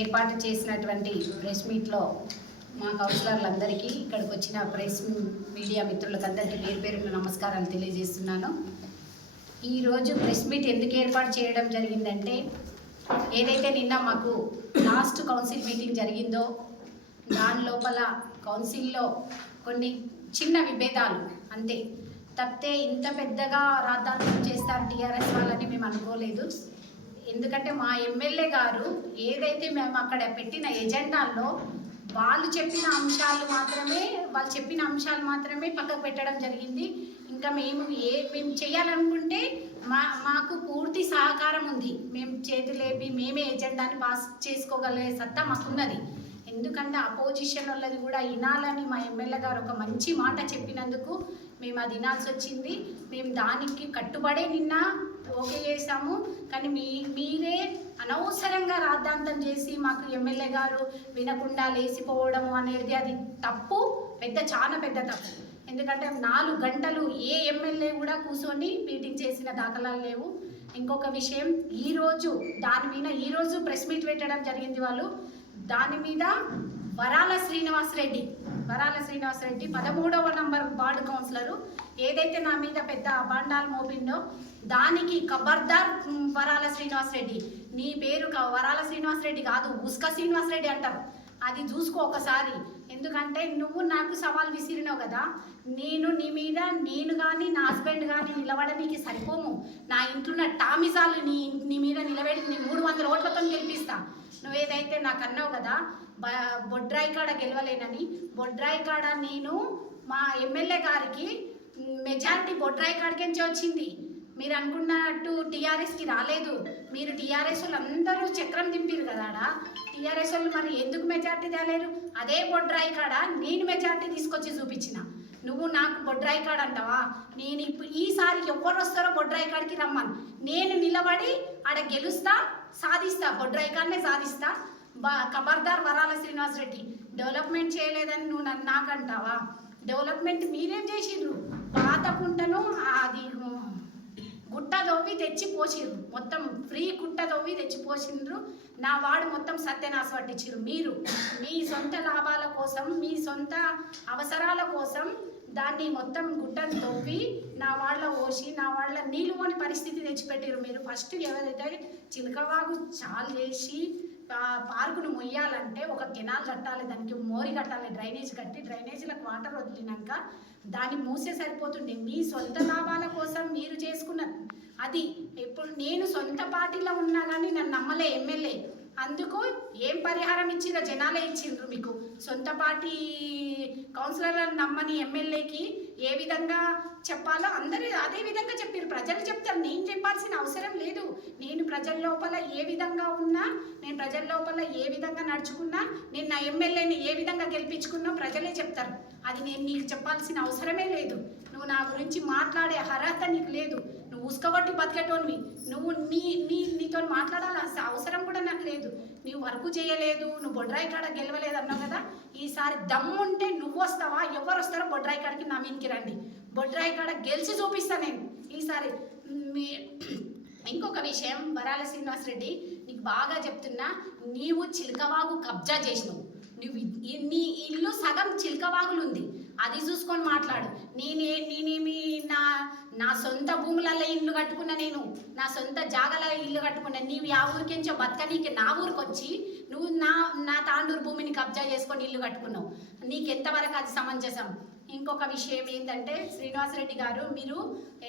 ఏర్పాటు చేసినటువంటి ప్రెస్ మీట్లో మా కౌన్సిలర్లందరికీ, ఇక్కడికి వచ్చిన ప్రెస్ మీడియా మిత్రులకందరికీ పేరు పేరున నమస్కారాలు తెలియజేస్తున్నాను. ఈరోజు ప్రెస్ మీట్ ఎందుకు ఏర్పాటు చేయడం జరిగిందంటే, ఏదైతే నిన్న మాకు లాస్ట్ కౌన్సిల్ మీటింగ్ జరిగిందో దాని లోపల కౌన్సిల్లో కొన్ని చిన్న విభేదాలు అంతే తప్పితే ఇంత పెద్దగా రాద్ధాంతం చేస్తారు టీఆర్ఎస్ వాళ్ళని మేము అనుకోలేదు. ఎందుకంటే మా ఎమ్మెల్యే గారు ఏదైతే మేము అక్కడ పెట్టిన ఎజెండాల్లో వాళ్ళు చెప్పిన అంశాలు మాత్రమే పక్కకు పెట్టడం జరిగింది. ఇంకా మేము చేయాలనుకుంటే మాకు పూర్తి సహకారం ఉంది. మేము చేతులేపి మేమే ఎజెండాని పాస్ చేసుకోగలిగే సత్తా మాకున్నది. ఎందుకంటే అపోజిషన్ వాళ్ళది కూడా వినాలని మా ఎమ్మెల్యే గారు ఒక మంచి మాట చెప్పినందుకు మేము అది వినాల్సి వచ్చింది. మేము దానికి కట్టుబడే నిన్న ఓకే చేసాము. కానీ మీరే అనవసరంగా రాద్ధాంతం చేసి మాకు ఎమ్మెల్యే గారు వినకుండా లేచిపోవడం అనేది అది తప్పు, చాలా పెద్ద తప్పు. ఎందుకంటే 4 గంటలు ఏ ఎమ్మెల్యే కూడా కూర్చొని మీటింగ్ చేసిన దాఖలాలు లేవు. ఇంకొక విషయం, ఈరోజు ప్రెస్ మీట్ పెట్టడం జరిగింది. వాళ్ళు దాని మీద వరాల శ్రీనివాస్ రెడ్డి 13వ నంబర్ వార్డు కౌన్సిలరు ఏదైతే నా మీద పెద్ద అబాండాలు మోపిండో దానికి ఖబర్దార్ వరాల శ్రీనివాస్ రెడ్డి, నీ పేరు వరాల శ్రీనివాస్ రెడ్డి కాదు, ఉస్క శ్రీనివాస్ రెడ్డి అంటారు. అది చూసుకో ఒకసారి. ఎందుకంటే నువ్వు నాకు సవాల్ విసిరినావు కదా, నేను కానీ నా హస్బెండ్ కానీ నిలబడనీకి సరిపోము. నా ఇంట్లో టామిజాలు నీ మీద నిలబెట్టి 300 ఓట్లతో గెలిపిస్తా. నువ్వేదైతే నాకు అన్నావు కదా బొడ్రాయి కాడ గెలవలేనని, బొడ్రాయి కాడ నేను మా ఎమ్మెల్యే గారికి మెజారిటీ బొడ్రాయి కాడికించే వచ్చింది. మీరు అనుకున్నట్టు టీఆర్ఎస్కి రాలేదు. మీరు టీఆర్ఎస్ వాళ్ళు అందరూ చక్రం దింపారు కదా టీఆర్ఎస్ వాళ్ళు, మరి ఎందుకు మెజార్టీ తేలేరు? అదే బొడ్రాయి కాడ నేను మెజార్టీ తీసుకొచ్చి చూపించిన. నువ్వు నాకు బొడ్రాయి కాడ అంటావా? నేను ఈసారి ఎవరు వస్తారో బొడ్రాయి కాడికి రమ్మను, నేను నిలబడి ఆడ గెలుస్తా, సాధిస్తా, బొడ్రాయి కాడనే సాధిస్తా. ఖబర్దార్ వరాల శ్రీనివాస్ రెడ్డి, డెవలప్మెంట్ చేయలేదని నువ్వు నాకంటావా? డెవలప్మెంట్ మీరేం చేసిండ్రు? పాత కుంటను అది గుట్ట దొవ్వి తెచ్చి పోసిండ్రు, మొత్తం ఫ్రీ గుట్ట దొవ్వి తెచ్చి పోసిండ్రు. నా వాడు మొత్తం సత్యనాశ పట్టించారు. మీరు మీ సొంత లాభాల కోసం, మీ సొంత అవసరాల కోసం దాన్ని మొత్తం గుట్టను తవ్వి నా వాళ్ళ పోసి నా వాళ్ళ నీళ్ళు పోని పరిస్థితి తెచ్చిపెట్టారు. మీరు ఫస్ట్ ఎవరైతే చిలకవాగు చాలు చేసి పార్కును మొయ్యాలంటే ఒక కెనాల్ కట్టాలి, దానికి మోరి కట్టాలి, డ్రైనేజ్ కట్టి డ్రైనేజీలకు వాటర్ వదిలినాక దాన్ని మూసే సరిపోతుండే. మీ సొంత లాభాల కోసం మీరు చేసుకున్న అది. ఇప్పుడు నేను సొంత పార్టీలో ఉన్నా కానీ నన్ను నమ్మలే ఎమ్మెల్యే, అందుకు ఏం పరిహారం ఇచ్చిరో జనాలే ఇచ్చిండ్రు. మీకు సొంత పార్టీ కౌన్సిలర్లను నమ్మని ఎమ్మెల్యేకి ఏ విధంగా చెప్పాలో అందరూ అదే విధంగా చెప్పారు. ప్రజలు చెప్తారు, నేను చెప్పాల్సిన అవసరం లేదు. నేను ప్రజల లోపల ఏ విధంగా ఉన్నా, నేను ప్రజల లోపల ఏ విధంగా నడుచుకున్నా, నేను నా ఎమ్మెల్యేని ఏ విధంగా గెలిపించుకున్నా ప్రజలే చెప్తారు. అది నేను నీకు చెప్పాల్సిన అవసరమే లేదు. నువ్వు నా గురించి మాట్లాడే అర్హత నీకు లేదు. నువ్వు ఉసుకబట్టి బతికేటోనివి. నువ్వు నీతో మాట్లాడాల్సిన అవసరం కూడా నాకు లేదు. నువ్వు వర్క్ చేయలేదు, నువ్వు బొడ్రాయి కాడ గెలవలేదు అన్నావు కదా. ఈసారి దమ్ముంటే నువ్వు వస్తావా, ఎవరు వస్తారో బొడ్రాయి కాడికి నా మీనికి రండి. బొడ్రాయి కాడ గెలిచి చూపిస్తాను నేను ఈసారి. ఇంకొక విషయం, వరాల శ్రీనివాస్ రెడ్డి, నీకు బాగా చెప్తున్నా, నీవు చిలకవాగు కబ్జా చేసినావు. నువ్వు నీ ఇల్లు సగం చిలకవాగులు ఉంది, అది చూసుకొని మాట్లాడు. నేనేమి నా సొంత భూములలో ఇల్లు కట్టుకున్నా, నేను నా సొంత జాగాల ఇల్లు కట్టుకున్నా. నీవు ఆ ఊరికించో బతకనీకి నా ఊరికి వచ్చి నువ్వు నా తాండూరు భూమిని కబ్జా చేసుకొని ఇల్లు కట్టుకున్నావు. నీకెంతవరకు అది సమంజసం? ఇంకొక విషయం ఏంటంటే, శ్రీనివాసరెడ్డి గారు, మీరు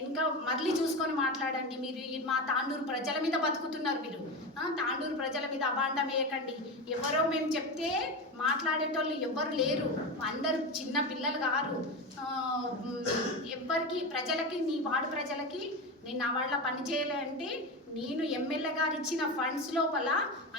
ఇంకా మళ్ళీ చూసుకొని మాట్లాడండి. మీరు మా తాండూరు ప్రజల మీద బతుకుతున్నారు. మీరు తాండూరు ప్రజల మీద అబాండం వేయకండి. ఎవరో మేము చెప్తే మాట్లాడేటోళ్ళు ఎవ్వరు లేరు. అందరు చిన్న పిల్లలు గారు, ఒక్కరికి ప్రజలకి, నీ వార్డు ప్రజలకి నేను నా వాళ్ళ పని చేయాలంటే నేను ఎమ్మెల్యే గారు ఇచ్చిన ఫండ్స్ లోపల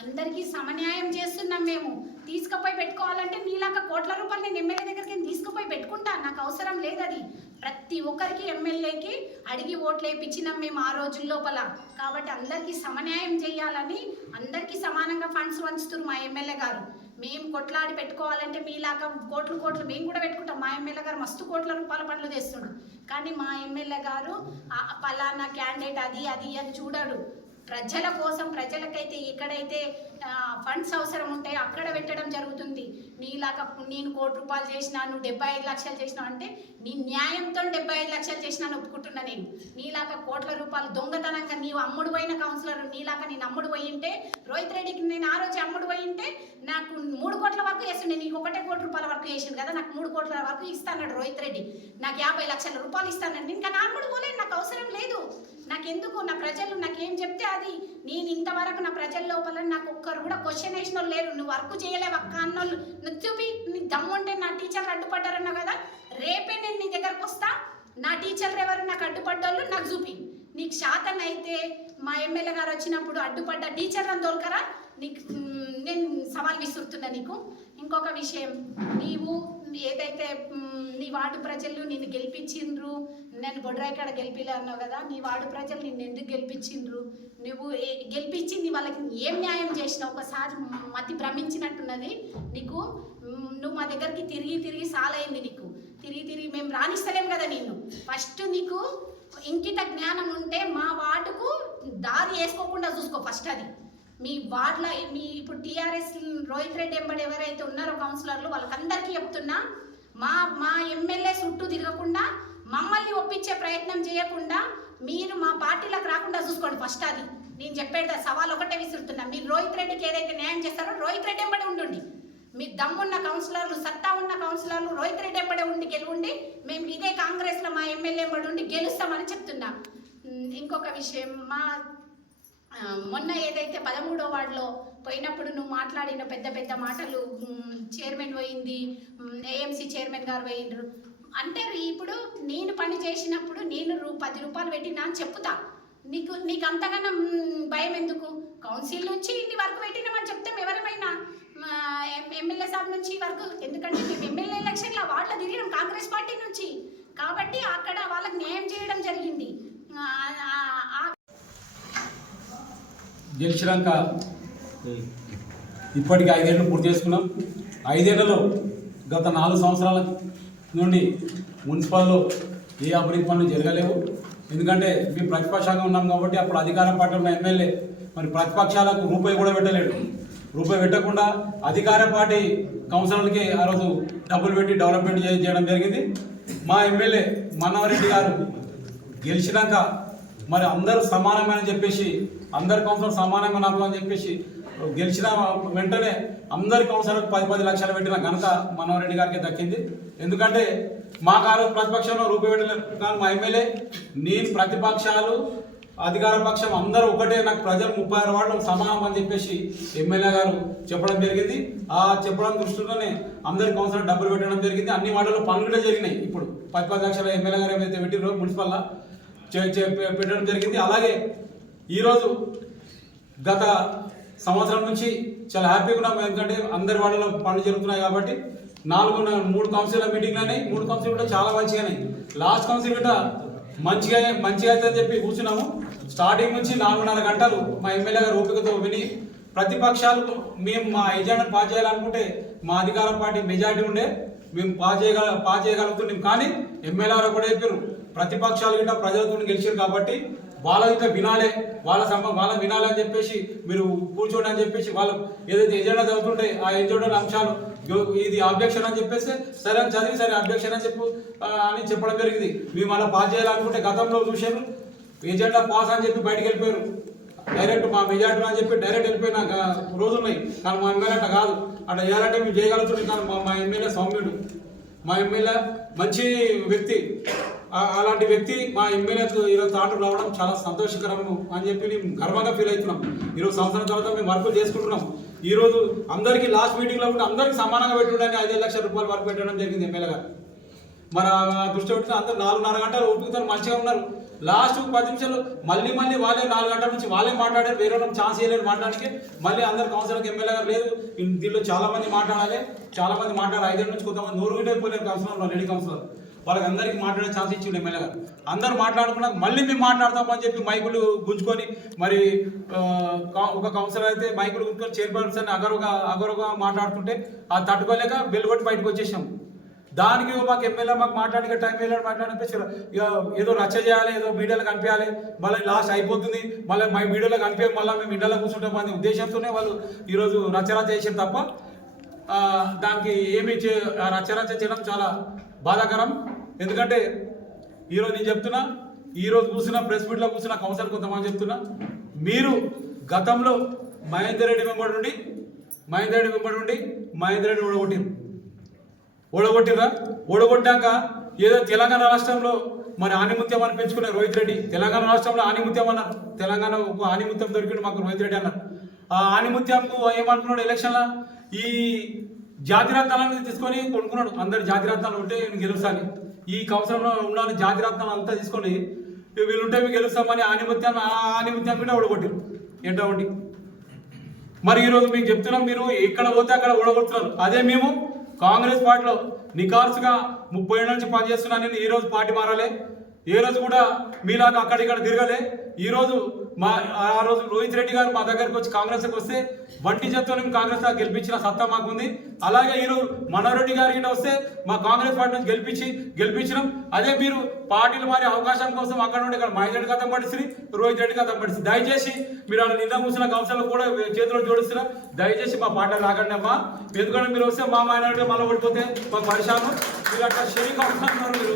అందరికీ సమన్యాయం చేస్తున్నాం. మేము తీసుకుపోయి పెట్టుకోవాలంటే నీలాగా కోట్ల రూపాయలు నేను ఎమ్మెల్యే దగ్గరికి తీసుకుపోయి పెట్టుకుంటాను, నాకు అవసరం లేదు అది. ప్రతి ఒక్కరికి ఎమ్మెల్యేకి అడిగి ఓట్లు వేయించినాం మేము ఆ రోజుల లోపల. కాబట్టి అందరికీ సమన్యాయం చేయాలని అందరికీ సమానంగా ఫండ్స్ పంచుతున్నారు మా ఎమ్మెల్యే గారు. మేము కొట్లాడి పెట్టుకోవాలంటే మీలాగా కోట్లు మేము కూడా పెట్టుకుంటాం. మా ఎమ్మెల్యే గారు మస్తు కోట్ల రూపాయల పనులు తెస్తుండు. కానీ మా ఎమ్మెల్యే గారు పలానా క్యాండిడేట్ అది అని చూడడు. ప్రజల కోసం, ప్రజలకైతే ఎక్కడైతే ఫండ్స్ అవసరం ఉంటాయో అక్కడ పెట్టడం జరుగుతుంది. నీలాగా నేను కోటి రూపాయలు చేసినా, నువ్వు 75 లక్షలు చేసినావు అంటే నీ న్యాయంతో 75 లక్షలు చేసినాను ఒప్పుకుంటున్నా నేను. నీలాగా కోట్ల రూపాయలు దొంగతనంగా నీవు అమ్ముడు పోయిన కౌన్సిలర్, నీలాగా నేను అమ్ముడు పోయింటే రోహిత్ రెడ్డికి నేను ఆ రోజు అమ్ముడు పోయింటే నాకు 3 కోట్ల వరకు వేస్తుండే. నీకు 1 కోటి రూపాయల వరకు వేసిండు కదా, నాకు 3 కోట్ల వరకు ఇస్తాడు రోహిత్ రెడ్డి. నాకు 50 లక్షల రూపాయలు ఇస్తానండి. ఇంకా నా అమ్ముడు పోలేదు, నాకు అవసరం లేదు. నాకెందుకు, నా ప్రజలు నాకేం చెప్తే అది. నేను ఇంతవరకు నా ప్రజల లోపల నాకు ఒక్కరు కూడా క్వశ్చన్ వేసిన వాళ్ళు లేరు. నువ్వు వర్క్ చేయలేవు అక్క అన్నోళ్ళు నువ్వు చూపి. నీకు దమ్ము ఉంటే నా టీచర్లు అడ్డుపడ్డారన్నావు కదా, రేపే నేను నీ దగ్గరకు వస్తా. నా టీచర్లు ఎవరు నాకు అడ్డుపడ్డోళ్ళు నాకు చూపి. నీకు శాతం అయితే మా ఎమ్మెల్యే గారు వచ్చినప్పుడు అడ్డుపడ్డ టీచర్లను తోలుకరా, నీకు నేను సవాల్ విసురుతున్నా నీకు. ఇంకొక విషయం, నీవు ఏదైతే నీ వార్డు ప్రజలు నిన్ను గెలిపించిండ్రు, నేను బొడ్రాయికాడ గెలిపిలే అన్నావు కదా, నీ వార్డు ప్రజలు నిన్ను ఎందుకు గెలిపించిండ్రు, నువ్వు గెలిపించింది వాళ్ళకి ఏం న్యాయం చేసినావు? ఒకసారి మతి భ్రమించినట్టున్నది నీకు. నువ్వు మా దగ్గరికి తిరిగి సాలైంది నీకు. తిరిగి మేము రాణిస్తలేం కదా నిన్ను. ఫస్ట్ నీకు ఇంకిత జ్ఞానం ఉంటే మా వార్డుకు దారి వేసుకోకుండా చూసుకో ఫస్ట్. అది మీ వార్డులో మీ ఇప్పుడు టీఆర్ఎస్ రోహిత్ రెడ్డి ఎంబడి ఎవరైతే ఉన్నారో కౌన్సిలర్లు వాళ్ళకందరికీ చెప్తున్నా, మా ఎమ్మెల్యే చుట్టూ తిరగకుండా, మమ్మల్ని ఒప్పించే ప్రయత్నం చేయకుండా మీరు మా పార్టీలకు రాకుండా చూసుకోండి ఫస్ట్. అది నేను చెప్పేది సవాల్ ఒకటే విసురుతున్నా. మీరు రోహిత్ రెడ్డికి ఏదైతే న్యాయం చేస్తారో రోహిత్ రెడ్డి ఎంబడి ఉండండి. మీ దమ్మున్న కౌన్సిలర్లు, సత్తా ఉన్న కౌన్సిలర్లు రోహిత్ రెడ్డి ఎంబడే ఉండి గెలువండి. మేము ఇదే కాంగ్రెస్లో మా ఎమ్మెల్యే ఎంబడి ఉండి గెలుస్తామని చెప్తున్నా. ఇంకొక విషయం, మొన్న ఏదైతే 13వ వార్డులో పోయినప్పుడు నువ్వు మాట్లాడిన పెద్ద మాటలు, చైర్మన్ పోయింది, ఏఎంసీ చైర్మన్ గారు పోయిండ్రు అంటారు. ఇప్పుడు నేను పని చేసినప్పుడు నేను 10 రూపాయలు పెట్టినా అని చెప్తా. నీకు అంతగానో భయం ఎందుకు? కౌన్సిల్ నుంచి ఇన్ని వరకు పెట్టినామని చెప్తే ఎవరైనా ఎమ్మెల్యే సాబ్ నుంచి వరకు, ఎందుకంటే మేము ఎమ్మెల్యే ఎలక్షన్లో వార్డులో తిరిగినాం కాంగ్రెస్ పార్టీ నుంచి. కాబట్టి అక్కడ వాళ్ళకి న్యాయం చేయడం జరిగింది. గెలిచినాక ఇప్పటికి 5 ఏళ్ళు పూర్తి చేసుకున్నాం. 5 ఏళ్లలో గత 4 సంవత్సరాల నుండి మున్సిపల్లో ఏ అభివృద్ధి పనులు జరగలేవు. ఎందుకంటే మేము ప్రతిపక్షంగా ఉన్నాం కాబట్టి అప్పుడు అధికార పార్టీ ఉన్న ఎమ్మెల్యే మరి ప్రతిపక్షాలకు రూపాయి కూడా పెట్టలేడు. రూపాయి పెట్టకుండా అధికార పార్టీ కౌన్సిలర్లకి ఆ రోజు డబ్బులు పెట్టి డెవలప్మెంట్ చేయడం జరిగింది. మా ఎమ్మెల్యే మన్నవరెడ్డి గారు గెలిచినాక మరి అందరూ సమానమని చెప్పేసి, అందరి కౌన్సిలర్ సమానమైన అని చెప్పేసి గెలిచిన వెంటనే అందరి కౌన్సిలర్కి 10 లక్షలు పెట్టిన ఘనత మనోహరెడ్డి గారికి దక్కింది. ఎందుకంటే మా కారు ప్రతిపక్షంలో రూపాయి పెట్టలేదు. కానీ మా ఎమ్మెల్యే, నేను ప్రతిపక్షాలు అధికార పక్షం అందరూ ఒకటే, నాకు ప్రజలు 36 వార్డులు సమానం అని చెప్పేసి ఎమ్మెల్యే గారు చెప్పడం జరిగింది. ఆ చెప్పడం దృష్టిలోనే అందరి కౌన్సిలర్ డబ్బులు పెట్టడం జరిగింది. అన్ని వార్డుల్లో పనులు కూడా జరిగినాయి. ఇప్పుడు 10 లక్షల ఎమ్మెల్యే గారు ఏమైతే పెట్టిరో మున్సిపల్లో పెట్టడం జరిగింది. అలాగే ఈరోజు గత సంవత్సరం నుంచి చాలా హ్యాపీగా ఉన్నాం. ఎందుకంటే అందరి వాళ్ళలో పనులు జరుగుతున్నాయి కాబట్టి 3 కౌన్సిల్ మీటింగ్లు అయినాయి. 3 కౌన్సిల్ కూడా చాలా మంచిగానే. లాస్ట్ కౌన్సిల్ కూడా మంచిగా అయితే అని చెప్పి కూర్చున్నాము. స్టార్టింగ్ నుంచి 4.5 గంటలు మా ఎమ్మెల్యే గారు ఓపికతో విని, ప్రతిపక్షాలు మేము మా ఎజెండా పాస్ చేయాలనుకుంటే మా అధికార పార్టీ మెజార్టీ ఉండే మేము పాస్ చేయగలుగుతున్నాం. కానీ ఎమ్మెల్యే గారు కూడా చెప్పారు, ప్రతిపక్షాలు గిట్ట ప్రజలతో గెలిచారు కాబట్టి వాళ్ళ గిట్ట వినాలే, వాళ్ళ వినాలి అని చెప్పేసి మీరు కూర్చోండి అని చెప్పేసి వాళ్ళు ఏదైతే ఎజెండా చదువుతుంటే ఆ ఎజెండా అంశాలు ఇది అబ్జెక్షన్ అని చెప్పేసి సరే అని చదివి సరే అబ్జెక్షన్ అని చెప్పడం జరిగింది. మేము అలా పాస్ చేయాలనుకుంటే గతంలో చూశారు, ఎజెండా పాస్ అని చెప్పి బయటకు వెళ్ళిపోయారు. డైరెక్ట్ మా మెజార్టీ అని చెప్పి డైరెక్ట్ వెళ్ళిపోయిన రోజులు ఉన్నాయి. కానీ మా ఎమ్మెల్యే అట్లా కాదు, అట్లా చేయాలంటే మేము చేయగలుగుతున్నాం. కానీ మా ఎమ్మెల్యే సౌమ్యుడు, మా ఎమ్మెల్యే మంచి వ్యక్తి. అలాంటి వ్యక్తి మా ఎమ్మెల్యేకు ఈరోజు తాండ్రు రావడం చాలా సంతోషకరము అని చెప్పి మేము గర్వంగా ఫీల్ అవుతున్నాం. ఈరోజు సంవత్సరం తర్వాత మేము వర్కులు చేసుకుంటున్నాం. ఈరోజు అందరికీ లాస్ట్ మీటింగ్లో కూడా అందరికీ సమానంగా పెట్టుకోవడానికి 5 లక్షల రూపాయలు వరకు పెట్టడం జరిగింది ఎమ్మెల్యే గారు. మరి ఆ దృష్టి పెట్టిన అందరూ 4.5 గంటలు ఓపికతో మంచిగా ఉన్నారు. లాస్ట్ 10 నిమిషాలు మళ్ళీ వాళ్ళే 4 గంటల నుంచి వాళ్ళే మాట్లాడారు. వేరే వాళ్ళకి ఛాన్స్ ఇవ్వలేదు మాట్లాడానికి. మళ్ళీ అందరు కౌన్సిలర్కి ఎమ్మెల్యే గారు లేదు, దీనిలో చాలా మంది మాట్లాడాలి, చాలా మంది మాట్లాడారు. 5 ఏళ్ళ నుంచి కొంతమంది నోరు గిట్టే పోలేరు కౌన్సిలర్, లేడీ కౌన్సిలర్, వాళ్ళకి అందరికీ మాట్లాడే ఛాన్స్ ఇచ్చిండు ఎమ్మెల్యే గారు. అందరూ మాట్లాడుకున్నాక మళ్ళీ మేము మాట్లాడతామని చెప్పి మైకులు గుంజుకొని మరి ఒక కౌన్సిలర్ అయితే మైకులు గుంజుకొని చైర్పర్సన్ అగరుగా మాట్లాడుతుంటే అది తట్టుకోలేక బెల్ కొట్టి బయటకు వచ్చేసాం. దానికి మాకు ఎమ్మెల్యే మాకు మాట్లాడిక టైం వెళ్ళాడు మాట్లాడిపించారు. ఇక ఏదో రచ్చ చేయాలి, ఏదో మీడియాలో కనిపించాలి, మళ్ళీ లాస్ట్ అయిపోతుంది, మళ్ళీ మా మీడియాలో కనిపించే మళ్ళీ మేము ఇండియాలో కూర్చుంటాం అనే ఉద్దేశంతోనే వాళ్ళు ఈరోజు రచ్చరచ్చ చేసారు తప్ప దానికి ఏమి రచ్చరచ్చ చేయడం చాలా బాధాకరం. ఎందుకంటే ఈరోజు నేను చెప్తున్నా, ఈరోజు కూర్చున్న ప్రెస్ మీట్లో కూర్చున్న కౌన్సిలర్ కొంతమంది చెప్తున్నా, మీరు గతంలో మహేందర్ రెడ్డి వెంబడి నుండి మహేందర్ రెడ్డి ఓడగొట్టిరా. ఓడగొట్టాక ఏదో తెలంగాణ రాష్ట్రంలో మరి ఆనిముత్యం అని పెంచుకునే రోహిత్ రెడ్డి, తెలంగాణ రాష్ట్రంలో ఆనిముత్యం అన్నారు, తెలంగాణ ఒక ఆనిముత్యం దొరికిండు మాకు రోహిత్ రెడ్డి అన్నారు. ఆ ఆనిముత్యంకు ఏమనుకున్నాడు ఎలక్షన్లో, ఈ జాతిరత్నాలను తీసుకొని కొనుక్కున్నాడు. అందరు జాతిరత్నాలు ఉంటే నేను గెలుస్తాను, ఈ కౌన్సిల్లో ఉన్న జాతిరత్నాలు అంతా తీసుకొని వీళ్ళుంటే మేము గెలుస్తామని ఆనిముత్యం కూడా ఓడగొట్టారు. ఏంటో ఒకటి మరి ఈరోజు మీకు చెప్తున్నాం, మీరు ఎక్కడ పోతే అక్కడ ఓడగొడుతున్నారు. అదే మేము కాంగ్రెస్ పార్టీలో నికార్సుగా 30 ఏళ్ళ నుంచి పనిచేస్తున్నాను. నేను ఈరోజు పార్టీ మారాలి, ఏ రోజు కూడా మీలాగా అక్కడిక్కడ తిరగలే. ఈరోజు ఆ రోజు రోహిత్ రెడ్డి గారు మా దగ్గరకు వచ్చి కాంగ్రెస్కి వస్తే వంటి చేత్తో కాంగ్రెస్ గెలిపించిన సత్తా మాకుంది. అలాగే ఈరోజు మనోరెడ్డి గారి వస్తే మా కాంగ్రెస్ పార్టీ నుంచి గెలిపించినాం. అదే మీరు పార్టీలు మారే అవకాశం కోసం అక్కడ నుండి ఇక్కడ మహేందర్ రెడ్డి కథం పడిస్తుంది, రోహిత్ రెడ్డి కథం పడిస్తుంది. దయచేసి మీరు అలా నిన్న కూర్చున్న కౌన్సిలర్లు కూడా చేతిలో జోడిస్తున్నా, దయచేసి మా పార్టీ రాకండి అమ్మా. ఎందుకంటే మీరు వస్తే మా మైనారిటీ మళ్ళీ ఓడిపోతే మా పరిశాను. మీరు అట్లా షేరింగ్ అవుతున్నారు, మీరు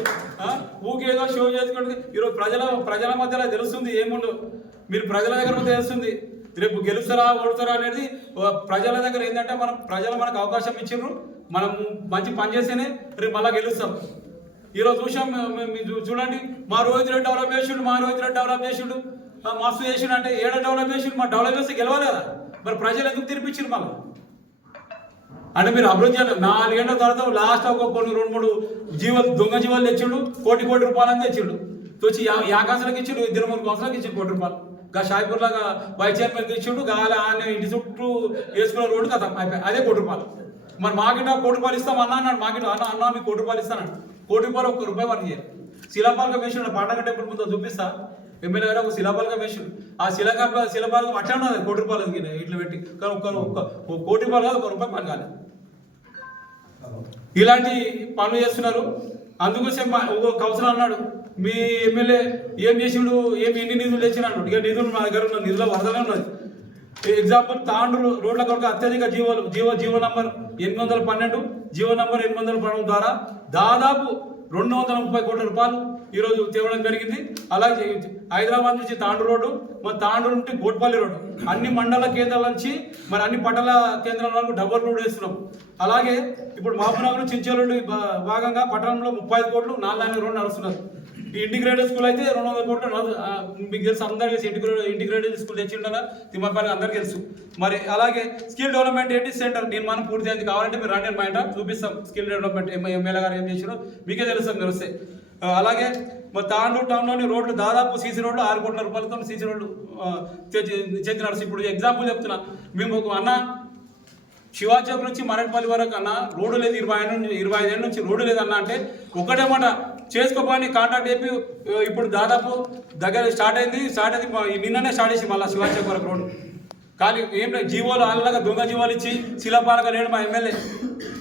ఊకేదో షో చేసుకుంటుంది. ఈరోజు ప్రజల మధ్యలో తెలుస్తుంది ఏముండదు, మీరు ప్రజల దగ్గర తెలుస్తుంది. రేపు గెలుస్తారా ఓడుతారా అనేది ప్రజల దగ్గర ఏంటంటే ప్రజలు మనకు అవకాశం ఇచ్చిండ్రు, మనం మంచి పని చేస్తేనే రేపు మళ్ళీ గెలుస్తాం. ఈరోజు చూసాం, చూడండి, మా రోహిత్ రెడ్డి డెవలప్ చేసిండు, మస్తు చేసిండు అంటే ఏడ డెవలప్ చేసిండు. మా డెవలప్ చేస్తే గెలవాలి కదా, మరి ప్రజలు ఎందుకు తినిపించిండ్రు మళ్ళీ అంటే మీరు అభివృద్ధి చేయాలి. 4 ఏళ్ల తర్వాత లాస్ట్ ఒక కొన్ని 2-3 దొంగ జీవాలు తెచ్చిండు, కోటి రూపాయలు అని తెచ్చిండు. వచ్చి యాకాసులకు ఇచ్చిండు, 2-3 కౌన్సిలర్కి ఇచ్చిండు కోటి రూపాయలు. గా షాయిపూర్లాగా వైస్ చైర్మన్ ఇచ్చిండు, ఆయన ఇంటి చుట్టూ వేసుకున్న రోడ్డు కదా అయిపోయి అదే కోటి రూపాయలు. మరి మాకిట కోటి రూపాయలు ఇస్తాం అన్నాడు, మాకిట అన్న మీకు కోటి రూపాయలు ఇస్తాను. కోటి రూపాయలు ₹1 వరకు చేయాలి. శిలాపాలక వేసిండు, పాటగ టెంపుల్ ముందు చూపిస్తా, ఎమ్మెల్యే గారు ఒక శిలాపాలక వేసిండు. ఆ శిలాపాలకం అట్లా ఉన్నది కోటి రూపాయలు ఇట్లా పెట్టి, కానీ ఒక కోటి రూపాయలు కాదు, ₹1 పని కాదు. ఇలాంటి పనులు చేస్తున్నారు. అందుకోసం ఒక కౌన్సిలర్ అన్నాడు, మీ ఎమ్మెల్యే ఏం చేసిండు, ఎన్ని నిధులు తెచ్చినాడు. ఇక నిధులు మా దగ్గర ఉన్న నిధుల వరదనే ఉన్నది. ఎగ్జాంపుల్, తాండ్రు రోడ్ల కొరకు అత్యధిక జీవో నంబర్ 812, జీవో నంబర్ 812 ద్వారా దాదాపు 230 కోట్ల రూపాయలు ఈరోజు తేవడం జరిగింది. అలాగే హైదరాబాద్ నుంచి తాండ్రు రోడ్డు, మరి తాండ్రు నుండి గోడ్పల్లి రోడ్డు, అన్ని మండల కేంద్రాల నుంచి మరి అన్ని పట్టణ కేంద్రాల వరకు డబుల్ రోడ్ వేస్తున్నాం. అలాగే ఇప్పుడు మహబూబ్నగర్ చించేరోడ్డు భాగంగా పట్టణంలో 35 కోట్లు 4 లైన్ల రోడ్డు నడుస్తున్నారు. ఈ ఇంటిగ్రేటెడ్ స్కూల్ అయితే 200 కోట్లు మీకు తెలుసు, అందరికీ తెలుసు. ఇంటిగ్రేటెడ్ స్కూల్ తెచ్చిండగా తిమ్మపల్లి అందరికీ తెలుసు. మరి అలాగే స్కిల్ డెవలప్మెంట్ సెంటర్ నిర్మాణం పూర్తి అయింది. కావాలంటే మీరు రండి, మా ఇంట చూపిస్తాం. స్కిల్ డెవలప్మెంట్ ఎమ్మెల్యే గారు ఏం చేసారో మీకే తెలుస్తుంది మీరు వస్తే. అలాగే మరి తాండూరు టౌన్లోని రోడ్లు దాదాపు సీసీ రోడ్లు 6 కోట్ల రూపాయలతో సీసీ రోడ్లు చేతి నడుస్తుంది. ఇప్పుడు ఎగ్జాంపుల్ చెప్తున్నా, మేము ఒక అన్న శివాచౌక్ నుంచి మరట్పల్లి వరకు అన్న రోడ్డు లేదు, 25 ఏళ్ళ నుంచి రోడ్డు లేదన్న అంటే ఒకటే మాట చేసుకోపోని కాంటాక్ట్ చెప్పి ఇప్పుడు దాదాపు దగ్గర స్టార్ట్ అయింది. నిన్ననే స్టార్ట్ చేసి మళ్ళీ శివాచౌక్ వరకు రోడ్డు కానీ ఏం లేదు. జీవోలు అలాగా దొంగ జీవోలు ఇచ్చి శిలాపాలక లేడు మా ఎమ్మెల్యే,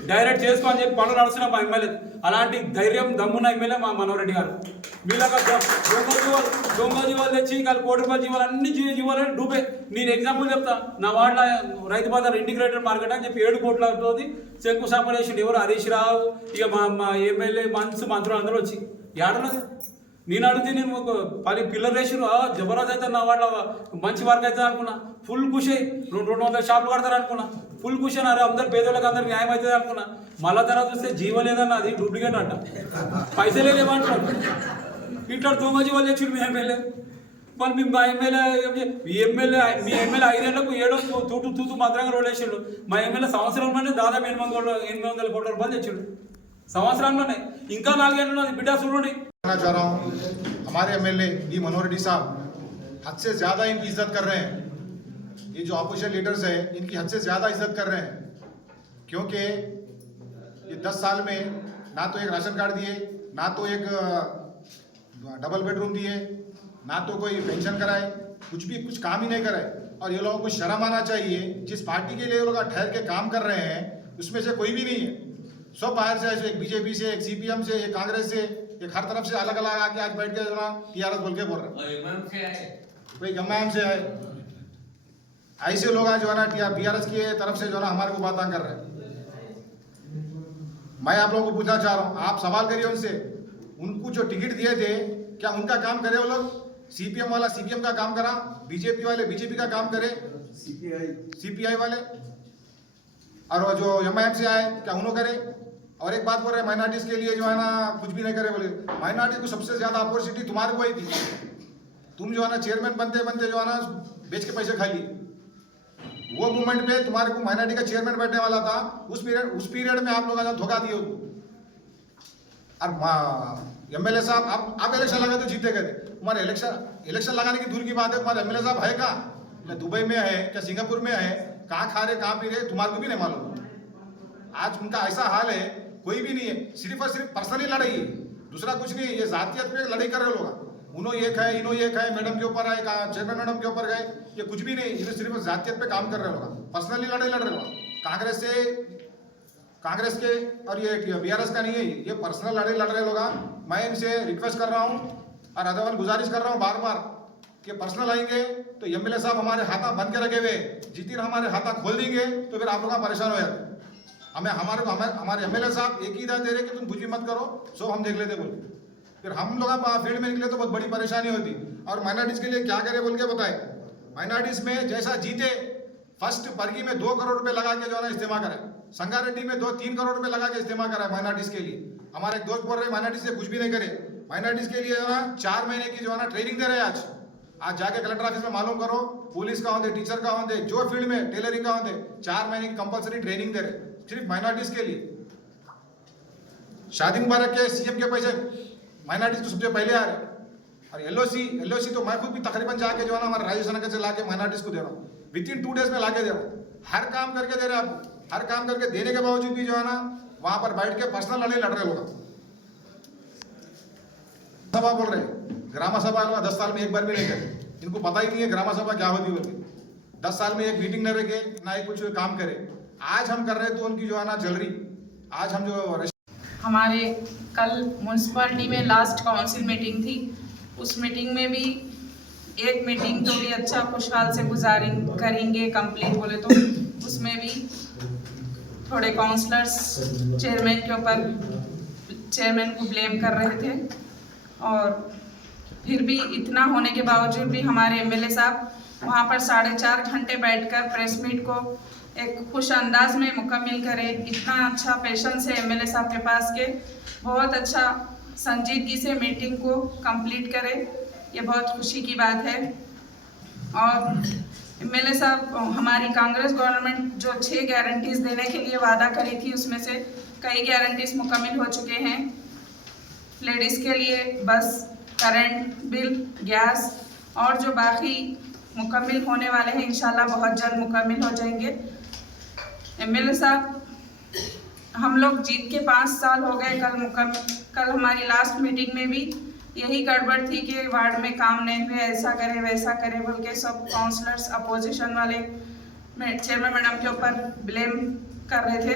డైరెక్ట్ చేసుకో అని చెప్పి పనులు నడుస్తున్నాం మా ఎమ్మెల్యే. అలాంటి ధైర్యం దమ్మున్న ఎమ్మెల్యే మా మనోరెడ్డి గారు. వీళ్ళగా దొంగ జీవాలు తెచ్చి వాళ్ళు కోటి రూపాయల జీవాలు అన్ని జీవాలని డూబే. నేను ఎగ్జాంపుల్ చెప్తా, నా వార్డులో రైతు బజార్ ఇంటిగ్రేటెడ్ మార్కెట్ అని చెప్పి 7 కోట్లతో శంకుస్థాపన చేసిండు. ఎవరు హరీష్ రావు, ఇక మా ఎమ్మెల్యే మంత్రులు అందరూ వచ్చి ఏడన్నది. నేను అడిగితే నేను ఒక 10 పిల్లలు వేసారు, జబర్దస్త్ అయితే నా వాళ్ళ మంచి వర్క్ అవుతుంది అనుకున్నా. ఫుల్ ఖుషి అయ్యి 200 షాపులు కడతారు అనుకున్నా. ఫుల్ ఖుషి అన్నారు, అందరు పేదోళ్ళకి అందరికి న్యాయం అవుతుంది అనుకున్నా. మళ్ళా తర్వాత చూస్తే జీవో లేదన్న, అది డూప్లికేట్ అంట, పైసలే లేవంటారు. ఇట్లా దొంగ జీవాలు తెచ్చిండు మీ ఎమ్మెల్యే. మళ్ళీ మా మీ ఎమ్మెల్యే 5 ఏళ్లకు 7 తూతు మాత్రంగా రోడ్ వేసిండు. మా ఎమ్మెల్యే సంవత్సరంలోనే దాదాపు 800 కోట్ల రూపాయలు తెచ్చిండు సంవత్సరంలోనే. ఇంకా 4 ఏళ్ళు ఉన్నది బిడ్డ చూడండి. कहना चाह रहा हूँ, हमारे एमएलए डी मनोहर रेड्डी साहब हद से ज़्यादा इनकी इज्जत कर रहे हैं। ये जो अपोजिशन लीडर्स हैं इनकी हद से ज़्यादा इज्जत कर रहे हैं, क्योंकि ये 10 साल में ना तो एक राशन कार्ड दिए, ना तो एक डबल बेडरूम दिए, ना तो कोई पेंशन कराए, कुछ काम ही नहीं कराए। और ये लोगों को शर्म आना चाहिए, जिस पार्टी के लिए ये लोग ठहर के काम कर रहे हैं उसमें से कोई भी नहीं है, सब बाहर से, एक बीजेपी से, एक सीपीएम से, एक कांग्रेस से, एक हर तरफ से अलग अलग आके आज बैठ के जो ना टीआरएस बोल के बोल रहे हैं, कोई एमआईएम से आए, ऐसे लोग आज जो है ना बीआरएस की तरफ से जो ना हमारे को बातें कर रहे हैं। मैं आप लोगों को पूछना चाह रहा हूँ, आप सवाल करिए उनसे, उनको जो टिकट दिए थे क्या उनका काम करे वो लोग? सीपीएम वाला सीपीएम का काम करा, बीजेपी वाले बीजेपी का काम करे, सीपीआई वाले, और वो जो एमआईएम से आए क्या उन्होंने करे? और एक बात बोल रहे माइनॉरिटीज के लिए जो है ना कुछ भी नहीं करे बोले। माइनॉरिटी को सबसे ज्यादा अपॉर्चुनिटी तुम्हारे को ही थी, तुम जो है ना चेयरमैन बनते बनते जो है ना बेच के पैसे खा लिए। वो मूवमेंट पे तुम्हारे को माइनॉरिटी का चेयरमैन बैठने वाला था, उस पीरियड में आप लोग धोखा दिए उसको। और एमएलए साहब आप इलेक्शन लगा तो जीते गए थे, तुम्हारे इलेक्शन लगाने की दूर की बात है, तुम्हारे एमएलए साहब है कहाँ? क्या दुबई में है, क्या सिंगापुर में है? कहाँ खा रहे कहाँ पी रहे तुम्हारे को भी नहीं मालूम। आज उनका ऐसा हाल है, कोई भी नहीं है, सिर्फ और सिर्फ पर्सनली लड़ाई है, दूसरा कुछ नहीं है। ये जातीयत पे लड़ाई कर रहे लोग, उन्हों ये खाए इन्हों ये खाए, मैडम के ऊपर आए, चेयरमैन मैडम के ऊपर गए, ये कुछ भी नहीं, ये सिर्फ जातीयत पे काम कर रहे लोग, पर्सनली लड़ाई लड़ रहे लोग। कांग्रेस के और ये बीआरएस का नहीं है, ये पर्सनल लड़ाई लड़ रहे लोग। मैं इनसे रिक्वेस्ट कर रहा हूँ और अदवन गुजारिश कर रहा हूँ बार बार कि पर्सनल आएंगे तो एमएलए साहब हमारे हाथा बंद के रखे हुए, जिस दिन हमारे हाथा खोल देंगे तो फिर आप लोग परेशान हो जाते। हमारे एमएलए साहब एक ही हिदायत दे रहे कि तुम कुछ भी मत करो, सो हम देख लेते बोल। फिर हम लोग फील्ड में निकले तो बहुत बड़ी परेशानी होती। और माइनॉरिटीज के लिए क्या करे बोल के बताए, माइनॉरिटीज में जैसा जीते फर्स्ट परगी में 2 करोड़ रुपए लगा के जो है ना इस्तेमाल करे, संगारेड्डी में 2-3 करोड़ रुपए लगा के इस्तेमाल करा माइनॉरिटीज के लिए। हमारे एक दोस्त बोल रहे माइनॉरिटीज से कुछ भी नहीं करे, माइनॉरिटीज के लिए जो है ना 4 महीने की जो है ना ट्रेनिंग दे रहे हैं। आज जाके कलेक्टर ऑफिस में मालूम करो, पुलिस का होंगे, टीचर का होंगे, जो फील्ड में टेलरिंग का होंगे, 4 महीने की कंपलसरी ट्रेनिंग दे रहे सिर्फ माइनॉरिटीज के लिए। शादी मुबारक के सीएम के पैसे माइनॉरिटीज को सबसे पहले आ रहे। और एलओसी तो मैं खुद भी तकरीबन जाके जो है ना हमारे राजस्थान से लाके माइनॉरिटीज को दे रहा हूँ, विदिन 2 डेज में लाके दे रहा हूँ। हर काम करके दे रहे आपको, हर काम करके देने के बावजूद भी जो है ना वहां पर बैठ के पर्सनल लड़ाई लड़ रहे लोग। सभा बोल रहे ग्राम सभा 10 साल में एक बार भी नहीं करे, इनको पता ही नहीं है ग्राम सभा क्या होती होती। 10 साल में एक मीटिंग न रखे, ना ही कुछ काम करे। आज हम कर रहे तो उनकी जो है ना जल रही। आज हम जो हमारे कल म्यूनसिपालिटी में लास्ट काउंसिल मीटिंग थी, उस मीटिंग में भी एक मीटिंग तो भी अच्छा खुशहाल से करेंगे कंप्लीट बोले तो उसमें भी थोड़े काउंसलर्स चेयरमैन को ब्लेम कर रहे थे। और फिर भी इतना होने के बावजूद भी हमारे एमएलए साहब वहाँ पर 4.5 घंटे बैठकर प्रेस मीट को एक खुश अंदाज में मुकम्मल करे। इतना अच्छा पेशेंस है एमएलए साहब के पास के बहुत अच्छा संजीदगी से मीटिंग को कंप्लीट करे, ये बहुत खुशी की बात है। और एमएलए साहब हमारी कांग्रेस गवर्नमेंट जो 6 गारंटीज देने के लिए वादा करी थी उसमें से कई गारंटीज मुकम्मल हो चुके हैं। लेडीज़ के लिए बस, करंट बिल, गैस और जो बाकी मुकम्मल होने वाले हैं इंशाल्लाह बहुत जल्द मुकम्मल हो जाएंगे। एमएलए साहब हम लोग जीत के 5 साल हो गए, कल हमारी लास्ट मीटिंग में भी यही गड़बड़ थी कि वार्ड में काम नहीं हुए, ऐसा करे वैसा करे बोल के सब काउंसलर्स अपोजिशन वाले चेयरमैन मैडम के ऊपर ब्लेम कर रहे थे।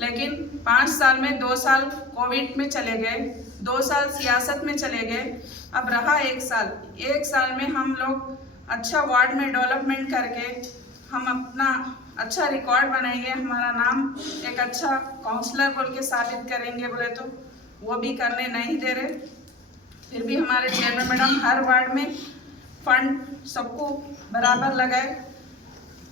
लेकिन 5 साल में 2 साल कोविड में चले गए, 2 साल सियासत में चले गए, अब रहा 1 साल। 1 साल में हम लोग अच्छा वार्ड में डेवलपमेंट करके हम अपना अच्छा रिकॉर्ड बनाएंगे, हमारा नाम एक अच्छा काउंसलर बोल के साबित करेंगे बोले तो वो भी करने नहीं दे रहे। फिर भी हमारे चेयरमैन मैडम हर वार्ड में फंड सबको बराबर लगाए।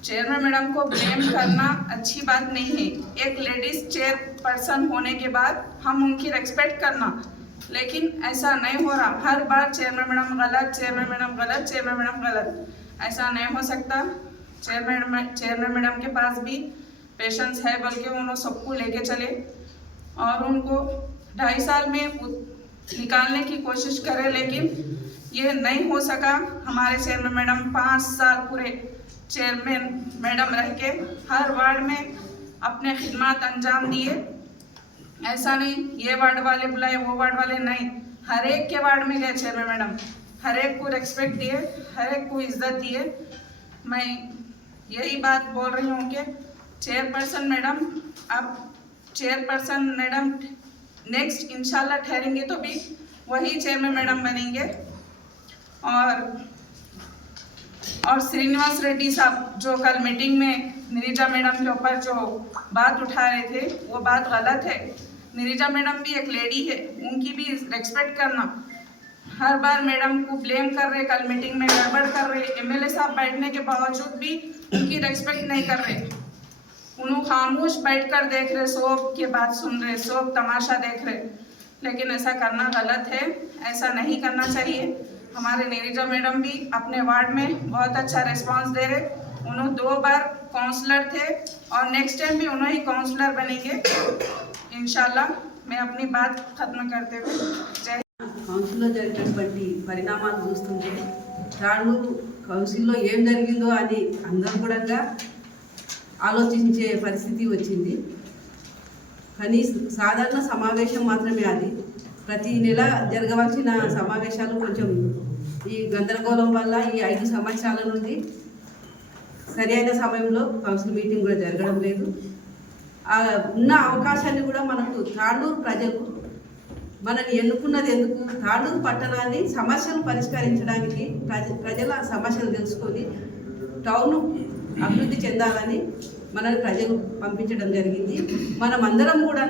चेयरमैन मैडम को ब्लेम करना अच्छी बात नहीं है, एक लेडीज चेयरपर्सन होने के बाद हम उनकी रेस्पेक्ट करना, लेकिन ऐसा नहीं हो रहा। हर बार चेयरमैन मैडम गलत, चेयरमैन मैडम गलत, चेयरमैन मैडम गलत, ऐसा नहीं हो सकता। चेयरमैन मैडम के पास भी पेशेंस है, बल्कि उन्होंने सबको लेके चले और उनको 2.5 साल में निकालने की कोशिश करे, लेकिन ये नहीं हो सका। हमारे चेयरमैन मैडम 5 साल पूरे चेयरमैन मैडम रह के हर वार्ड में अपने खिदमत अंजाम दिए। ऐसा नहीं ये वार्ड वाले बुलाए वो वार्ड वाले, नहीं, हर एक के वार्ड में गए चेयरमैन मैडम, हर एक को रेस्पेक्ट दिए, हर एक को इज्जत दिए। मैं यही बात बोल रही हूँ कि चेयरपर्सन मैडम, अब चेयरपर्सन मैडम नेक्स्ट इंशाल्लाह ठहरेंगे तो भी वही चेयरमैन मैडम बनेंगे। और श्रीनिवास रेड्डी साहब जो कल मीटिंग में निरिजा मैडम के ऊपर जो बात उठा रहे थे वो बात गलत है। निरिजा मैडम भी एक लेडी है, उनकी भी रेस्पेक्ट करना। हर बार मैडम को ब्लेम कर रहे, कल मीटिंग में गड़बड़ कर रहे, एमएलए साहब बैठने के बावजूद भी उनकी रेस्पेक्ट नहीं कर रहे। उन्होंने खामोश बैठकर देख रहे, सब की बात सुन रहे, सब तमाशा देख रहे, लेकिन ऐसा करना गलत है, ऐसा नहीं करना चाहिए। हमारे नीरजा मैडम भी अपने वार्ड में बहुत अच्छा रिस्पांस दे रहे। उन्होंने 2 बार काउंसलर थे और नेक्स्ट टाइम भी उन्होंने ही काउंसलर बनेंगे इंशाल्लाह। मैं अपनी बात खत्म करते हुए जय। కౌన్సిల్లో జరిగినటువంటి పరిణామాలు చూస్తుంటే తాండూరు కౌన్సిల్లో ఏం జరిగిందో అని అందరూ కూడా ఆలోచించే పరిస్థితి వచ్చింది. కనీస సాధారణ సమావేశం మాత్రమే అది. ప్రతి నెల జరగవలసిన సమావేశాలు కొంచెం ఈ గందరగోళం వల్ల ఈ 5 సంవత్సరాల నుండి సరైన సమయంలో కౌన్సిల్ మీటింగ్ కూడా జరగడం లేదు. ఉన్న అవకాశాన్ని కూడా మనకు తాండూరు ప్రజలు మనని ఎన్నుకున్నది ఎందుకు? తాండూరు పట్టణాన్ని సమస్యలు పరిష్కరించడానికి, ప్రజల సమస్యలు తెలుసుకొని టౌన్ అభివృద్ధి చెందాలని మనల్ని ప్రజలు పంపించడం జరిగింది. మనం అందరం కూడా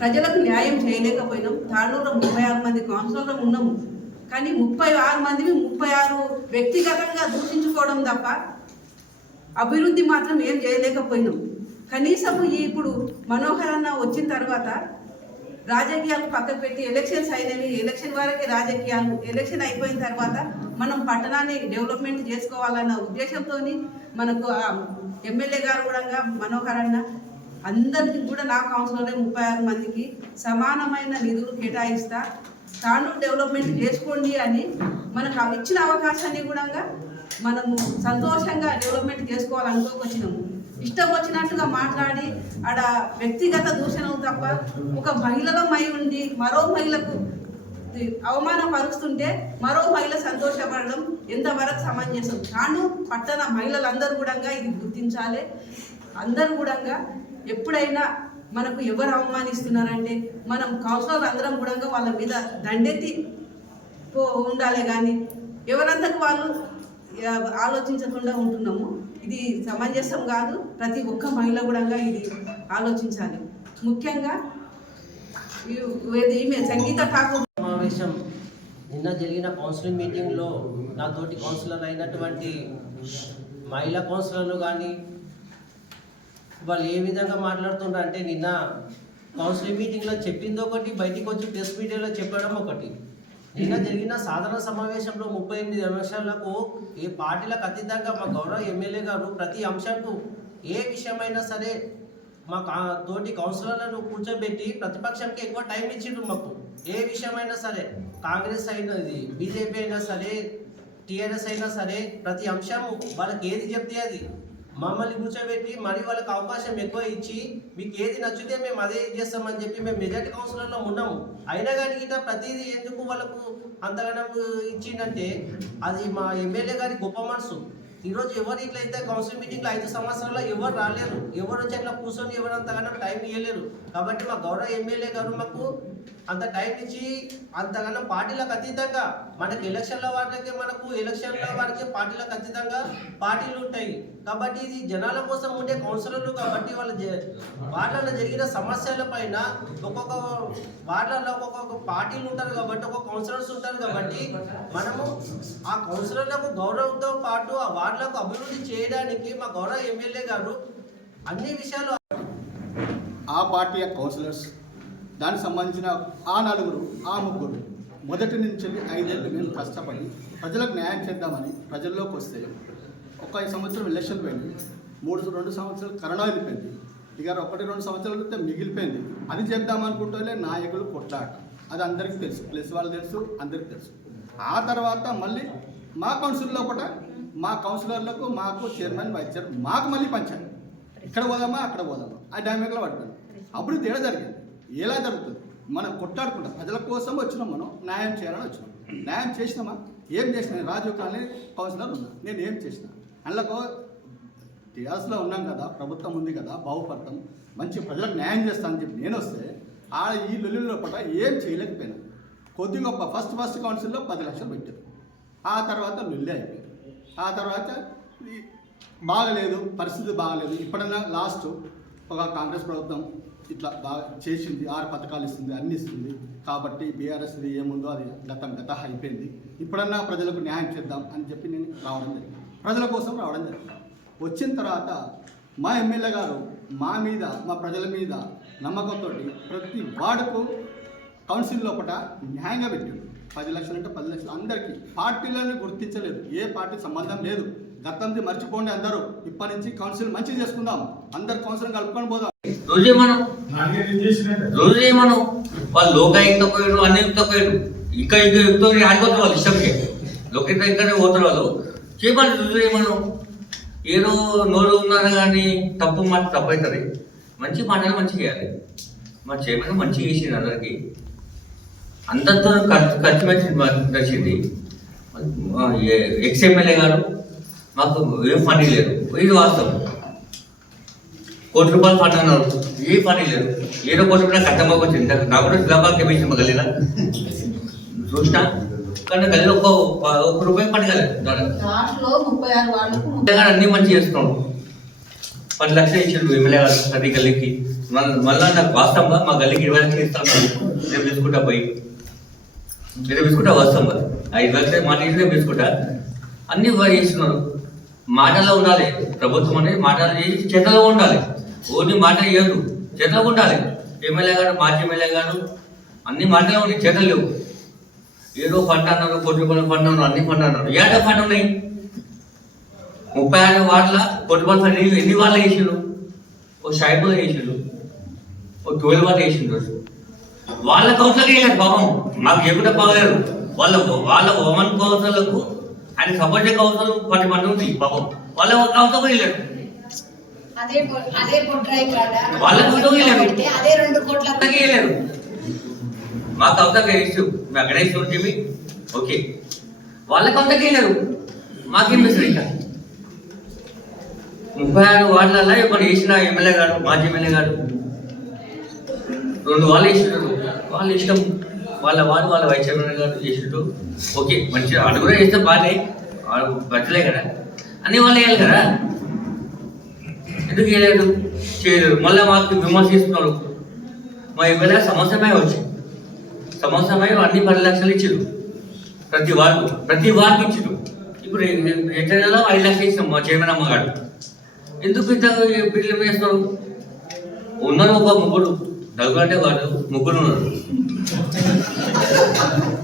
ప్రజలకు న్యాయం చేయలేకపోయినాం. తాండూరులో 36 మంది కౌన్సిలర్లు ఉన్నాము, కానీ 36 మందిని 36 వ్యక్తిగతంగా దూషించుకోవడం తప్ప అభివృద్ధి మాత్రం ఏం చేయలేకపోయినాం. కనీసం ఇప్పుడు మనోహర్ అన్న వచ్చిన తర్వాత రాజకీయాలు పక్కకు పెట్టి ఎలక్షన్స్ అయినవి, ఎలక్షన్ వరకే రాజకీయాలు, ఎలక్షన్ అయిపోయిన తర్వాత మనం పట్టణాన్ని డెవలప్మెంట్ చేసుకోవాలన్న ఉద్దేశంతో మనకు ఎమ్మెల్యే గారు కూడా మనోహర్ అన్న అందరికీ కూడా నా కౌన్సిలర్లే 36 మందికి సమానమైన నిధులు కేటాయిస్తా, తాండూరు డెవలప్మెంట్ చేసుకోండి అని మనకు ఇచ్చిన అవకాశాన్ని కూడా మనము సంతోషంగా డెవలప్మెంట్ చేసుకోవాలనుకోవచ్చినాము. ఇష్టం వచ్చినట్టుగా మాట్లాడి ఆడ వ్యక్తిగత దూషణలు తప్ప ఒక మహిళలో ఉండి మరో మహిళకు అవమానపరుస్తుంటే మరో మహిళ సంతోషపడడం ఎంతవరకు సమంజసం? తాను పట్టణ మహిళలందరూ కూడా ఇది గుర్తించాలి. అందరూ కూడా ఎప్పుడైనా మనకు ఎవరు అవమానిస్తున్నారంటే మనం కౌన్సిలర్ అందరం కూడా వాళ్ళ మీద దండెత్తి ఉండాలి, కానీ ఎవరంతకు వాళ్ళు ఆలోచించకుండా ఉంటున్నాము. ఇది సమంజసం కాదు. ప్రతి ఒక్క మహిళ కూడా ఇది ఆలోచించాలి. ముఖ్యంగా ఈమె సంగీత ఠాకూర్ సమావేశం నిన్న జరిగిన కౌన్సిలింగ్ మీటింగ్లో నాతోటి కౌన్సిలర్ అయినటువంటి మహిళా కౌన్సిలర్లు కానీ వాళ్ళు ఏ విధంగా మాట్లాడుతున్నారు అంటే, నిన్న కౌన్సిలింగ్ మీటింగ్లో చెప్పింది ఒకటి, బయటికి వచ్చి ప్రెస్ మీడియాలో చెప్పడం ఒకటి. నిన్న జరిగిన సాధారణ సమావేశంలో 38 అంశాలకు ఏ పార్టీలకు అతీతంగా మా గౌరవ ఎమ్మెల్యే గారు ప్రతి అంశంకు ఏ విషయమైనా సరే మా తోటి కౌన్సిలర్లను కూర్చోబెట్టి ప్రతిపక్షంకి ఎక్కువ టైం ఇచ్చిండ్రు. మాకు ఏ విషయమైనా సరే, కాంగ్రెస్ అయినది, బీజేపీ అయినా సరే, టీఆర్ఎస్ అయినా సరే, ప్రతి అంశము వాళ్ళకి ఏది చెప్తే అది మమ్మల్ని కూర్చోబెట్టి మరి వాళ్ళకి అవకాశం ఎక్కువ ఇచ్చి మీకు ఏది నచ్చితే మేము అదే చేస్తామని చెప్పి మేము మెజార్టీ కౌన్సిలర్లో ఉన్నాము. అయినా కానీ ఇట్లా ప్రతిదీ ఎందుకు వాళ్ళకు అంతగానం ఇచ్చిందంటే అది మా ఎమ్మెల్యే గారి గొప్ప మనసు. ఈరోజు ఎవరు ఇట్లయితే కౌన్సిల్ మీటింగ్లో 5 సంవత్సరాల్లో ఎవరు రాలేరు, ఎవరు వచ్చి అట్లా కూర్చొని ఎవరు అంతగానో టైం ఇవ్వలేరు. కాబట్టి మా గౌరవ ఎమ్మెల్యే గారు మాకు అంత టైం ఇచ్చి అంతగానో పార్టీలకు అతీతంగా, మనకి ఎలక్షన్ల వారికి మనకు ఎలక్షన్ల వారికి పార్టీలకు అతీతంగా పార్టీలు ఉంటాయి. కాబట్టి ఇది జనాల కోసం ఉండే కౌన్సిలర్లు కాబట్టి వాళ్ళ వార్డులలో జరిగిన సమస్యల పైన ఒక్కొక్క వార్డులలో ఒక్కొక్క పార్టీలు ఉంటారు కాబట్టి ఒక్కొక్క కౌన్సిలర్స్ ఉంటారు కాబట్టి మనము ఆ కౌన్సిలర్లకు గౌరవంతో పాటు ఆ వార్డులకు అభివృద్ధి చేయడానికి మా గౌరవ ఎమ్మెల్యే గారు అన్ని విషయాలు ఆ పార్టీ కౌన్సిలర్స్ దానికి సంబంధించిన ఆ 4 ఆ 3 మొదటి నుంచి 5 ఏళ్ళు మేము కష్టపడి ప్రజలకు న్యాయం చేద్దామని ప్రజల్లోకి వస్తే ఒక 5 సంవత్సరం ఎలక్షన్ పోయింది, 2 సంవత్సరాలు కరోనా వెళ్ళిపోయింది. ఇక 1-2 సంవత్సరాలు ఉంటే మిగిలిపోయింది. అది చేద్దాం అనుకుంటే నాయకులు కొట్లాట, అది అందరికీ తెలుసు, ప్లస్ వాళ్ళు తెలుసు, అందరికీ తెలుసు. ఆ తర్వాత మళ్ళీ మా కౌన్సిల్లో ఒకట మా కౌన్సిలర్లకు మాకు చైర్మన్ వైస్ చైర్మన్ మాకు మళ్ళీ పంచాలి, ఇక్కడ పోదామా అక్కడ పోదామా ఆ డామేజ్లో పడుతుంది. అప్పుడు తేడా జరిగింది. ఎలా జరుగుతుంది? మనం కొట్లాడుకుంటాం, ప్రజల కోసం వచ్చినాం, మనం న్యాయం చేయాలని వచ్చినాం. న్యాయం చేసినామా? ఏం చేసినా? రాజీవ్ కాలనీ కౌన్సిలర్ ఉన్నా, నేను ఏం చేసిన? అందులో టీఆర్ఎస్లో ఉన్నాం కదా, ప్రభుత్వం ఉంది కదా, బాగుపడతాం, మంచి ప్రజలకు న్యాయం చేస్తానని చెప్పి నేను వస్తే ఈ లొల్లిలో పట్ల ఏం చేయలేకపోయినా. కొద్ది గొప్ప ఫస్ట్ కౌన్సిల్లో 10 లక్షలు పెట్టారు. ఆ తర్వాత లొల్లి అయిపోయింది. ఆ తర్వాత బాగలేదు, పరిస్థితి బాగలేదు. ఇప్పుడన్నా లాస్ట్ ఒక కాంగ్రెస్ ప్రభుత్వం ఇట్లా బాగా చేసింది, 6 పథకాలు ఇస్తుంది, అన్ని ఇస్తుంది కాబట్టి బీఆర్ఎస్ది ఏముందో అది గత అయిపోయింది. ఇప్పుడన్నా ప్రజలకు న్యాయం చేద్దాం అని చెప్పి నేను రావడం జరిగింది, ప్రజల కోసం రావడం జరిగింది. వచ్చిన తర్వాత మా ఎమ్మెల్యే గారు మా మీద, మా ప్రజల మీద నమ్మకంతో ప్రతి వార్డుకు కౌన్సిల్ లోపల న్యాయంగా పెట్టాడు. 10 లక్షలు అంటే 10 లక్షలు అందరికీ. పార్టీలను గుర్తించలేదు, ఏ పార్టీ సంబంధం లేదు. గతంది మర్చిపోండి అందరూ, ఇప్పటి నుంచి కౌన్సిల్ మంచిగా చేసుకుందాం, అందరు కౌన్సిల్ కలుపుకొని పోదాం. రోజే మనం వాళ్ళు లోకాయుక్త పోయారు, అన్నియుక్త పోయారు, ఇంకా యుక్తం ఆడిపోతారు వాళ్ళు ఇష్టంకి. లోకేత ఇక్కడే పోతారు వాళ్ళు. చేయమని రోజే మనం ఏదో నోరు ఉన్నారు కానీ తప్పు మాట తప్పు అవుతుంది. మంచి మాటలు మంచిగా చేయాలి. మా చేయమని మంచిగా చేసింది అందరికీ, అందరితో ఖర్చు నచ్చింది. ఎక్స్ఎమ్మెల్యే గారు మాకు ఏం పని లేదు, ఇది వాస్తవం. ₹1 ఫండ్ అన్నారు, ఏ పని లేదు. ఏదో ₹1 కట్టమ్మకి వచ్చింది. నాకు కూడా శిలాబాగ్ కమిషన్ గల్లీలా చూసినా, కానీ గల్లీలో ఒక్క రూపాయి పని కాలేదు. అన్ని మంచి చేస్తున్నాడు. 10 లక్షలు ఇచ్చాడు ఎమ్మెల్యే గారు ప్రతి గల్లీకి. మళ్ళీ నాకు వాస్తవంగా మా గల్లీకి 20 లక్షలు ఇస్తాను, రేపు తీసుకుంటా పోయి రేపు తీసుకుంటా వస్తాం. 5 లక్షలు మాట రేపు తీసుకుంటా. అన్ని చేస్తున్నారు. మాటల్లో ఉండాలి ప్రభుత్వం అనేది, మాటలు చేసి చేతలో ఉండాలి. ఓన్లీ మాట చేయదు, చేతలో ఉండాలి. ఎమ్మెల్యే గారు, మాజీ ఎమ్మెల్యే గారు అన్ని మాటలు ఉన్నాయి, చేతలు లేవు. ఏదో ఫండ్ అన్నారు, ₹1 ఫండ్ అన్నారు, అన్ని ఫండ్ అన్నారు. ఏదో ఫండ్ ఉన్నాయి. 36 వార్డుల ₹1 ఫండ్ ఎన్ని వార్డులు వేసిండు? ఓ షాయిబులో వేసిండు, ఓ 12 వార్డు వేసిండు. వాళ్ళ కౌన్సిలర్కి వేయలేదు పాపం, మాకు ఎక్కడ బాగలేదు. వాళ్ళ ఓమన్ కౌన్సిలర్లకు ఆయన సపోర్ట్ కౌన్సిల్ 10 మంది ఉంది పాపం, వాళ్ళ కౌన్సిల్ వేయలేదు. వాళ్ళ కౌన్సిల్ వేయలేదు. మా కౌన్సిల్ ఇష్యూ గణేష్ ఉంటుంది ఓకే, వాళ్ళ కౌన్సిల్ వేయలేదు. మాకేం చేస్తారు? ఇంకా 36 వార్డులలో ఇప్పుడు వేసిన ఎమ్మెల్యే గారు, మాజీ ఎమ్మెల్యే గారు 2 వాళ్ళు వేసినారు. వాళ్ళ ఇష్టం, వాళ్ళ వైస్ చైర్మన్ గారు చేసినట్టు ఓకే, మంచిగా అటు కూడా చేస్తే బాగానే, బచ్చలే కదా, అన్ని వాళ్ళు వేయాలి కదా. ఎందుకు చేయలేదు? మళ్ళీ మాకు విమర్శిస్తున్నారు. మా ఎమ్మెల్యే సమస్యమై వచ్చి సమస్యమై అన్ని 10 లక్షలు ఇచ్చారు ప్రతి వార్డుకి ఇచ్చారు. ఇప్పుడు ఎట్లా 5 లక్షలు ఇచ్చినాం మా చైర్మన్ అమ్మగారు. ఎందుకు ఇంత బిల్లు వేస్తారు? ఉన్నారు ఒక 3 నలుగురు అంటే వాళ్ళు 3 ఉన్నారు.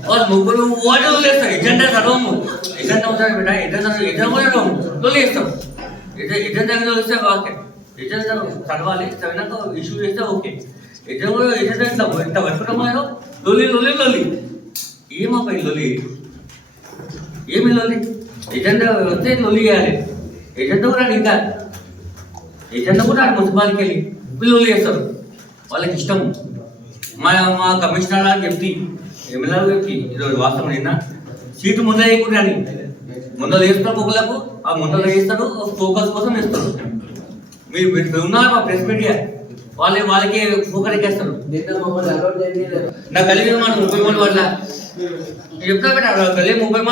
వాళ్ళు 3 వార్డులు వేస్తారు. ఎజెండా చదవము, ఎజెండా ఉంటారు బిడ్డ, ఎజెండా కూడా వేస్తాం. ఎజెండా వస్తే ఓకే, ఎజెండా చదవాలి, చదివినాక ఇష్యూ చేస్తే ఓకే. ఎజెండా ఎంత పట్టుకుంటామో లొల్లి ఏమపై లొల్లి, ఏమి లొల్లి? ఎజెండా వస్తే లొల్లి చేయాలి. ఎజెండా కూడా ఇంకా ఎజెండా కూడా మున్సిపాలిటీకి వెళ్ళి లొల్లి చేస్తారు. వాళ్ళకి ఇష్టం. మా కమిషనర్ అని చెప్పి ఎమ్మెల్యే చెప్పి ఈరోజు వాస్తవం నిన్న సీటు ముందర వేయకుండా అని ముందర వేస్తున్నారు ఒకళ్ళకు, ఆ ముందర వేస్తాడు ఫోకస్ కోసం వేస్తాడు. మీరు ఉన్నారు మా ప్రెస్ మీడియా, వాళ్ళకి ఫోకస్ ఎక్కేస్తారు. నా కలిగి మనం 30 మంది వాళ్ళ చెప్తా పెట్టా, కలిగి 30 మంది